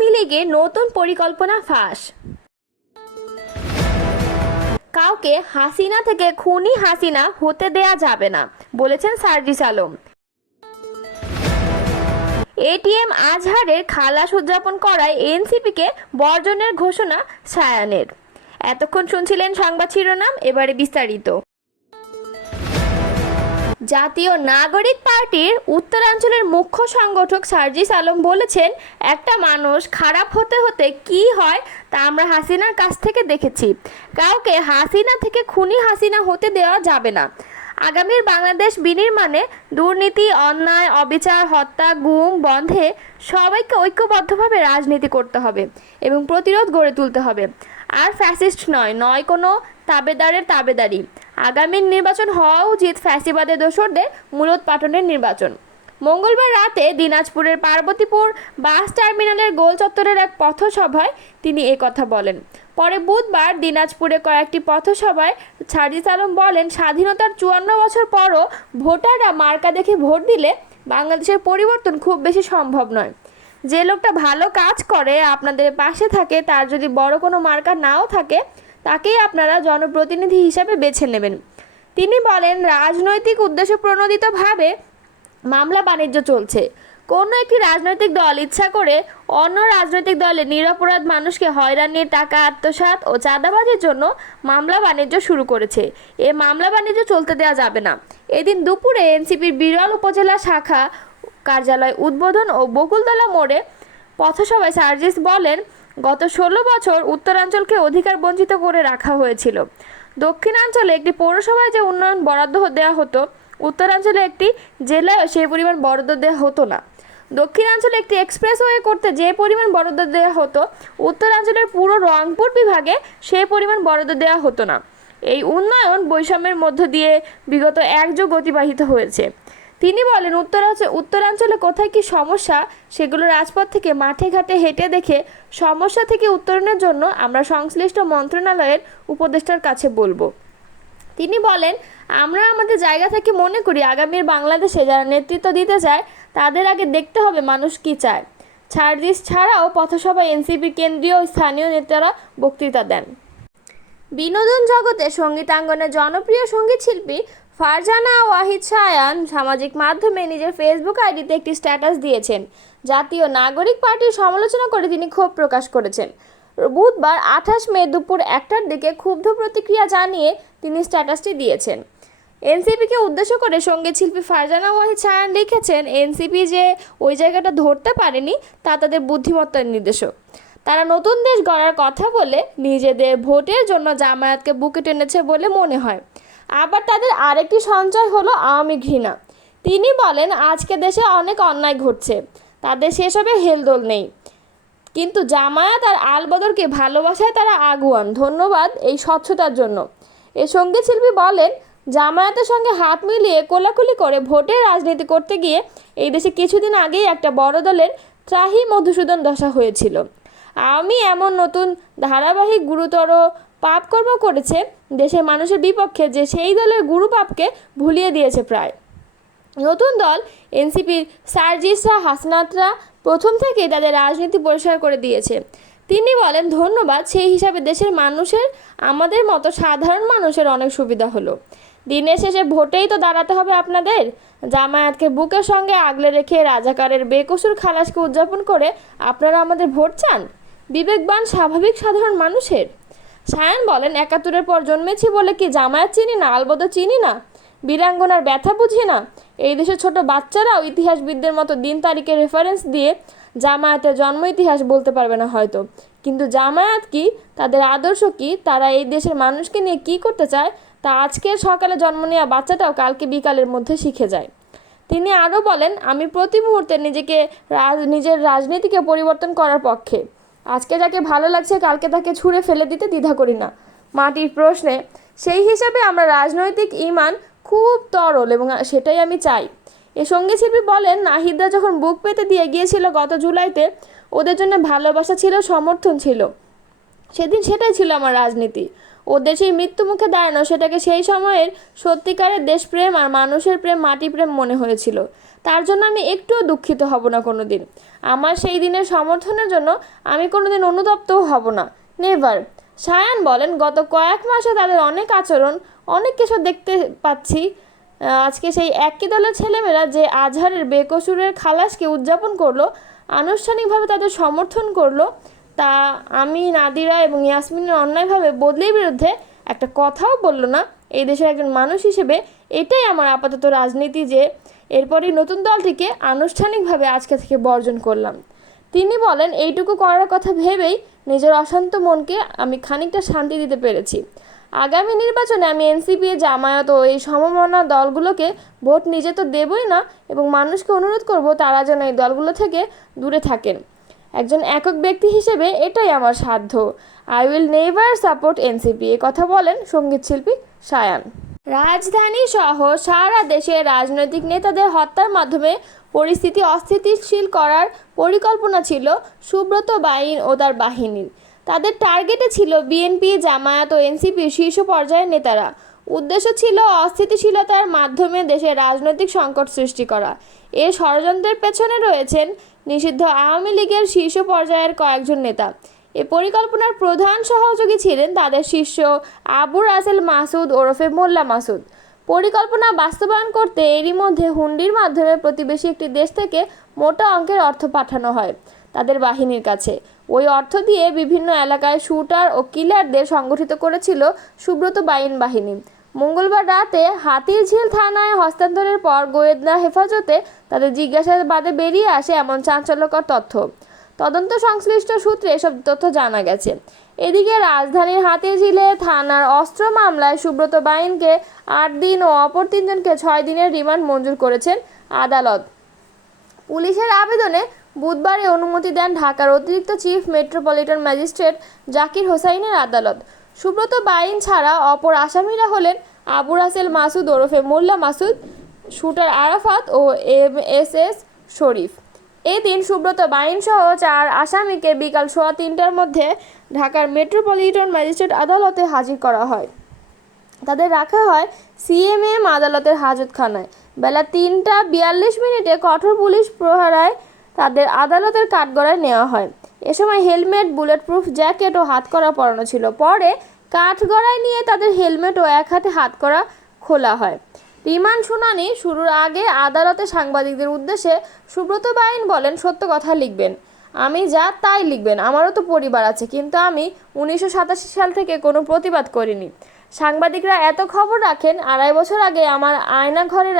আওয়ামী লীগের নতুন পরিকল্পনা ফাঁস। কাউকে হাসিনা থেকে খুনি হাসিনা হতে দেয়া যাবে না বলেছেন সার্জিস আলম। এটিএম আজহারের খালাস উদযাপন করায় এনসিপিকে বর্জনের ঘোষণা সায়ানের। এতক্ষণ শুনছিলেন সংবাদ শিরোনাম, এবারে বিস্তারিত। জাতীয় নাগরিক পার্টির উত্তরাঞ্চলের মুখ্য সংগঠক সার্জিস আলম বলেছেন, একটা মানুষ খারাপ হতে হতে কি হয় তা আমরা হাসিনার কাছ থেকে দেখেছি। কাউকে হাসিনা থেকে খুনি হাসিনা হতে দেওয়া যাবে না। আগামীর বাংলাদেশ বিনির্মাণে দুর্নীতি, অন্যায়, অবিচার, হত্যা, গুম বন্ধে সবাইকে ঐক্যবদ্ধভাবে রাজনীতি করতে হবে এবং প্রতিরোধ গড়ে তুলতে হবে। আর ফ্যাসিস্ট নয় কোনো তাবেদারের তাবেদারি। আগামীর নির্বাচন হওয়া উচিত ফ্যাসিবাদের দোসরদের মূলোৎপাটনের নির্বাচন। মঙ্গলবার রাতে দিনাজপুরের পার্বতীপুর বাস টার্মিনালের গোল চত্বরের এক পথসভায় তিনি কথা বলেন। পরে বুধবার দিনাজপুরে কয়েকটি পথসভায় সার্জিস আলম বলেন, স্বাধীনতার 54 বছর পরও ভোটাররা মার্কা দেখে ভোট দিলে বাংলাদেশের পরিবর্তন খুব বেশি সম্ভব নয়। যে লোকটা ভালো কাজ করে, আপনাদের পাশে থাকে, তার যদি বড় কোনো মার্কা নাও থাকে, তাকেই আপনারা জনপ্রতিনিধি হিসাবে বেছে নেবেন। তিনি বলেন, রাজনৈতিক উদ্দেশ্য প্রণোদিতভাবে মামলা বাণিজ্য চলছে। কোনো একটি রাজনৈতিক দল ইচ্ছা করে অন্য রাজনৈতিক দলের নিরপরাধ মানুষকে হয়রানি, টাকা আত্মসাৎ ও চাঁদাবাজির জন্য মামলা বাণিজ্য শুরু করেছে। এ মামলা বাণিজ্য চলতে দেওয়া যাবে না। এদিন দুপুরে এনসিপির বিরল উপজেলা শাখা কার্যালয় উদ্বোধন ও বকুলতলা মোড়ে পথসভায় সার্জিস বলেন, গত 16 বছর উত্তরাঞ্চলকে অধিকার বঞ্চিত করে রাখা হয়েছিল। দক্ষিণাঞ্চলে একটি পৌরসভায় যে উন্নয়ন বরাদ্দ দেওয়া হতো, উত্তরাঞ্চলে একটি জেলায় সেই পরিমাণ বরাদ্দ দেওয়া হতো না। দক্ষিণাঞ্চলে একটি এক্সপ্রেসওয়ে করতে যে পরিমাণ বরাদ্দ দেওয়া হতো, উত্তরাঞ্চলের পুরো রংপুর বিভাগে সেই পরিমাণ বরাদ্দ দেওয়া হতো না। এই উন্নয়ন বৈষম্যের মধ্য দিয়ে বিগত এক যুগ অতিবাহিত হয়েছে। তিনি বলেন, উত্তরাঞ্চলে কোথায় কি সমস্যা সেগুলো রাজপথ থেকে মাঠে ঘাটে হেঁটে দেখে সমস্যা থেকে উত্তরণের জন্য আমরা সংশ্লিষ্ট মন্ত্রণালয়ের উপদেষ্টার কাছে বলবো। তিনি বলেন, আমরা আমাদের জায়গা থেকে মনে করি আগামীর বাংলাদেশে যারা নেতৃত্ব দিতে চায় তাদের আগে দেখতে হবে মানুষ কি চায়। সার্জিস ছাড়াও পথসভায় এনসিপির কেন্দ্রীয় ও স্থানীয় নেতারা বক্তৃতা দেন। বিনোদন জগতে সঙ্গীতাঙ্গনে জনপ্রিয় সঙ্গীত শিল্পী ফারজানা ওয়াহিদ শায়ান সামাজিক মাধ্যমে নিজের ফেসবুক আইডিতে একটি স্ট্যাটাস দিয়েছেন। জাতীয় নাগরিক পার্টির সমালোচনা করে তিনি ক্ষোভ প্রকাশ করেছেন। বুধবার 28 মে দুপুর 1টার দিকে ক্ষুব্ধ প্রতিক্রিয়া জানিয়ে তিনি স্ট্যাটাসটি দিয়েছেন। এনসিপিকে উদ্দেশ্য করে সঙ্গীত শিল্পী ফারজানা ওয়াহিদ শায়ান লিখেছেন, এনসিপি যে ওই জায়গাটা ধরতে পারেনি তা তাদের বুদ্ধিমত্তার নির্দেশক। তারা নতুন দেশ গড়ার কথা বলে নিজেদের ভোটের জন্য জামায়াতকে বুকে টেনেছে বলে মনে হয়। আবার তাদের আরেকটি সঞ্চয় হলো আওয়ামী ঘৃণা। তিনি বলেন, আজকে দেশে অনেক অন্যায় ঘটছে, তাদের সেসবে হেলদোল নেই, কিন্তু জামায়াত আর আলবদরকে ভালোবাসায় তারা আগুয়ান। ধন্যবাদ এই স্বচ্ছতার জন্য। এই সঙ্গীত শিল্পী বলেন, জামায়াতের সঙ্গে হাত মিলিয়ে কোলাকুলি করে ভোটের রাজনীতি করতে গিয়ে এই দেশে কিছুদিন আগেই একটা বড় দলের ত্রাহি মধুসূদন দশা হয়েছিল। আওয়ামী এমন নতুন ধারাবাহিক গুরুতর পাপকর্ম করেছে দেশের মানুষের বিপক্ষে যে সেই দলের গুরু পাপকে ভুলিয়ে দিয়েছে প্রায়। নতুন দল এনসিপির সার্জিসরা, হাসনাতরা প্রথম থেকেই তাদের রাজনীতি পরিষ্কার করে দিয়েছে। তিনি বলেন, ধন্যবাদ, সেই হিসাবে দেশের মানুষের, আমাদের মতো সাধারণ মানুষের অনেক সুবিধা হলো। দিনের শেষে ভোটেই তো দাঁড়াতে হবে আপনাদের। জামায়াতকে বুকের সঙ্গে আগলে রেখে রাজাকারের বেকসুর খালাসকে উদযাপন করে আপনারা আমাদের ভোট চান? বিবেকবান স্বাভাবিক সাধারণ মানুষের। শায়ান বলেন, 71-এর পর জন্মেছি বলে কি জামায়াত চিনি না, আলবদর চিনি না, বীরাঙ্গনার ব্যথা বুঝি না? এই দেশের ছোট বাচ্চারাও ইতিহাসবিদদের মতো দিন তারিখের রেফারেন্স দিয়ে জামায়াতের জন্ম ইতিহাস বলতে পারবে না হয়তো, কিন্তু জামায়াত কি, তাদের আদর্শ কি, তারা এই দেশের মানুষকে নিয়ে কি করতে চায় তা আজকের সকালে জন্ম নেওয়া বাচ্চাটাও কালকে বিকালের মধ্যে শিখে যায়। তিনি আরও বলেন, আমি প্রতি মুহূর্তে নিজের রাজনীতিকে পরিবর্তন করার পক্ষে। আজকে যাকে ভালো লাগছে কালকে তাকে ছুঁড়ে ফেলে দিতে দ্বিধা করি না মাটির প্রশ্নে। সেই হিসাবে আমরা রাজনৈতিক ঈমান খুব তরল এবং সেটাই আমি চাই। এ সঙ্গীত শিল্পী বলেন, নাহিদরা যখন বুক পেতে দিয়ে গিয়েছিল গত জুলাইতে, ওদের জন্য ভালোবাসা ছিল, সমর্থন ছিল, সেদিন সেটাই ছিল আমার রাজনীতি। ওদের সেই মৃত্যু মুখে দাঁড়ানো সেটাকে সেই সময়ের সত্যিকারের দেশপ্রেম আর মানুষের প্রেম, মাটিপ্রেম মনে হয়েছিল। তার জন্য আমি একটুও দুঃখিত হব না কোনো দিন। আমার সেই দিনের সমর্থনের জন্য আমি কোনো দিন অনুতপ্তও হব না, নেভার। সায়ান বলেন, গত কয়েক মাসে তাদের অনেক আচরণ, অনেক কিছু দেখতে পাচ্ছি। আজকে সেই একই দলের ছেলেমেয়েরা যে আজহারের বেকসুরের খালাসকে উদযাপন করলো, আনুষ্ঠানিকভাবে তাদের সমর্থন করলো, তা আমি, নাদিরা এবং ইয়াসমিনের অন্যায়ভাবে বদলির বিরুদ্ধে একটা কথাও বলল না। এই দেশের একজন মানুষ হিসেবে এটাই আমার আপাতত রাজনীতি যে এরপরই নতুন দলটিকে আনুষ্ঠানিকভাবে আজকে থেকে বর্জন করলাম। তিনি বলেন, এইটুকু করার কথা ভেবেই নিজের অশান্ত মনকে আমি খানিকটা শান্তি দিতে পেরেছি। আগামী নির্বাচনে আমি এনসিপি, জামায়াত ও এই সমমনা দলগুলোকে ভোট নিজে তো দেবই না, এবং মানুষকে অনুরোধ করব তারা যেন এই দলগুলো থেকে দূরে থাকেন। একজন একক ব্যক্তি হিসেবে এটাই আমার সাধ্য। I will never support NCP, এ কথা বলেন সঙ্গীতশিল্পী সায়ান। রাজধানী সহ সারা দেশে রাজনৈতিক নেতাদের হত্যার মাধ্যমে পরিস্থিতি অস্থিতিশীল করার পরিকল্পনা ছিল সুব্রত বাইন ও তার বাহিনীর। তাদের টার্গেটে ছিল বিএনপি, জামায়াত ও এনসিপির শীর্ষ পর্যায়ের নেতারা। উদ্দেশ্য ছিল অস্থিতিশীলতার মাধ্যমে দেশে রাজনৈতিক সংকট সৃষ্টি করা। এ ষড়যন্ত্রের পেছনে রয়েছেন নিষিদ্ধ আওয়ামী লীগের শীর্ষ পর্যায়ের কয়েকজন নেতা। এ পরিকল্পনার প্রধান সহযোগী ছিলেন তাদের শিষ্য আবু রাসেল মাসুদ ওরফে মোল্লা মাসুদ। পরিকল্পনা বাস্তবায়ন করতে এরই মধ্যে হুন্ডির মাধ্যমে প্রতিবেশী একটি দেশ থেকে মোটা অঙ্কের অর্থ পাঠানো হয় তাদের বাহিনীর কাছে। ওই অর্থ দিয়ে বিভিন্ন এলাকায় শুটার ও কিলারদের সংগঠিত করেছিল সুব্রত বাইন বাহিনী। মঙ্গলবার রাতে হাতিরঝিল থানায় হস্তান্তরের পর গোয়েন্দা হেফাজতে তাদের জিজ্ঞাসাবাদে বেরিয়ে আসে এমন চাঞ্চল্যকর তথ্য। তদন্ত সংশ্লিষ্ট সূত্রে এসব তথ্য জানা গেছে। এদিকে রাজধানীর হাতিরঝিলে থানার অস্ত্র মামলায় সুব্রত বাইনকে 8 দিন ও অপর 3 জনকে 6 দিনের রিমান্ড মঞ্জুর করেছেন আদালত। পুলিশের আবেদনে বুধবার অনুমতি দেন ঢাকার অতিরিক্ত চিফ মেট্রোপলিটন ম্যাজিস্ট্রেট জাকির হোসাইনের আদালত। সুব্রত বাইন ছাড়া অপর আসামিরা হলেন আবু রাসেল মাসুদ ওরফে মোল্লা মাসুদ, শুটার আরাফাত ও MSS শরীফ। এদিন সুব্রত বাইন সহ 4 আসামিকে বিকাল 3:15টার মধ্যে ঢাকার মেট্রোপলিটন ম্যাজিস্ট্রেট আদালতে হাজির করা হয়। তাদের রাখা হয় CMM আদালতের হাজতখানায়। বেলা 3টা 42 কঠোর পুলিশ প্রহরায় তাদের আদালতের কাঠগড়ায় নেওয়া হয়। এ সময় হেলমেট, বুলেট প্রুফ জ্যাকেট ও হাতকড়া পরানো ছিল। পরে কাঠগড়ায় নিয়ে তাদের হেলমেট ও এক হাতে হাতকড়া খোলা হয়। রিমান্ড শুনানি শুরুর আগে আদালতে সাংবাদিকদের উদ্দেশ্যে সুব্রত বাইন বলেন, সত্য কথা লিখবেন, আমি যা তাই লিখবেন, আমারও তো পরিবার আছে, কিন্তু আমি 1987 সাল থেকে কোনো প্রতিবাদ করিনি। সাংবাদিকরা এত খবর রাখেন, 2.5 বছর আগে আমার আয়না ঘরে